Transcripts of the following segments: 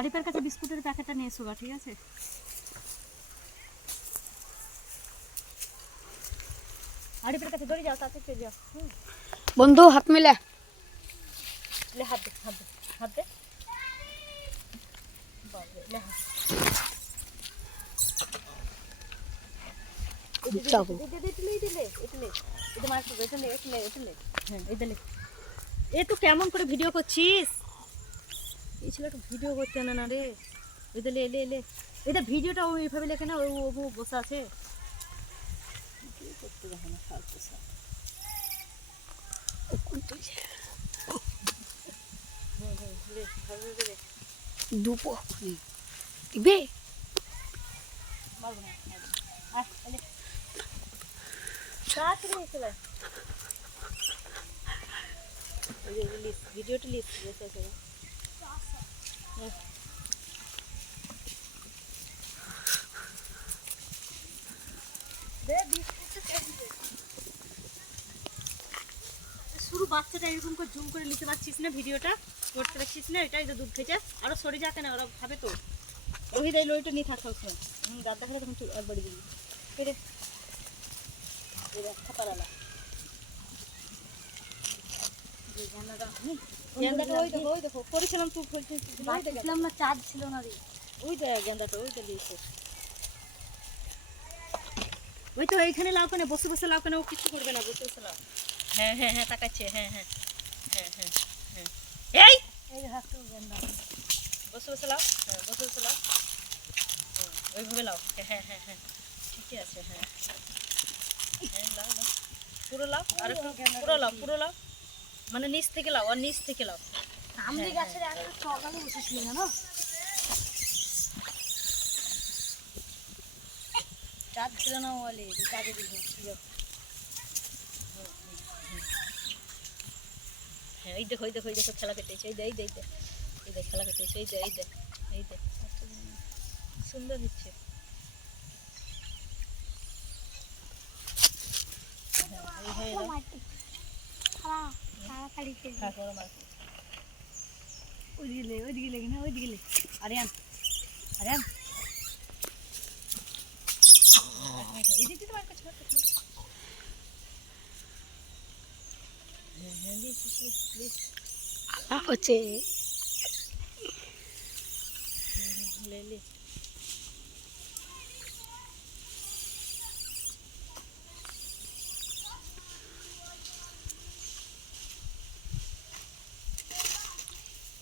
আরিফের কাছে বিস্কুটের প্যাকেটটা নিয়ে এসো, ঠিক আছে? আরিফের কাছে দৌড়ে যাও, তাড়াতাড়ি চলে যাও। বন্ধু হাত মিলে ले हाथ दे, हाथ दे, हाथ दे। बाबरे, ले हाथ। যাবো इधर मार को इधर ले। हां इधर ले। ए तू কেমন করে ভিডিও করছিস? এই ছেলেটা ভিডিও করতে না রে। ইধর ले। এটা ভিডিওটা ও এইভাবে লেখে না, ও বসে আছে। কি করতে জানে না ফালতু সব। দুপো দিবে ভিডিওটা লিস্ট শুরু বাচ্চাটা এরকম করে জুম করে নিতে পারছিস না, ভিডিওটা করতে পারছিস না, এটাই তো দুধ খেয়েছে। আরো সরে যাকে না, ওরা খাবে তো। রোহিত এই লইটা নিয়ে থাক সবসময়, দাঁত দেখালে তখন তুই আর বাড়ি দিবি। পেরে খাপারালা দেখো করেছিলাম, তুই দেখলাম না, চার্জ ছিল না রে। ওই দেখ গেন্দাটা, ওইটা দিয়েছে। ওই তো এইখানে লাও কেন, বসে বসে লাও কেন, ও কিছু করবে না, বসে বসে লাও। হ্যাঁ তাকাচ্ছে, হ্যাঁ এই বসে বসে লাও, বসে বসে লাও, ওইভাবে লাও। হ্যাঁ ঠিকই আছে। হ্যাঁ লাও পুরো লাও, আর একটু পুরো লাও, মানে নিচ থেকে লাও, আর নিচ থেকে লাও। আমদি গাছের আগে সকালে বসেছিল জানো, চাঁদ ছিল না বলে কাজে দিল। হ্যাঁ এই দেখো খেলা কেটেছে, এই দেখ খেলা কেটেছে, এই দেখ সুন্দর হচ্ছে। ওইদিকে লেগে না, ওইদিকে লেগে আরিয়ান এদিকে তোমার কাছে হচ্ছে ले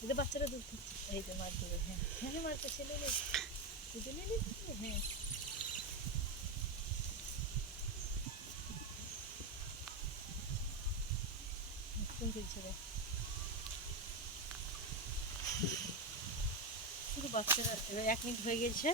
इधर বাচ্চারা দুধ খাচ্ছে, এই যে মার দিবে। হ্যাঁ মারতে ছেলে লে হ্যাঁ কোন দিচ্ছে রে শুধু বাচ্চারা। 1 মিনিট হয়ে গেছে।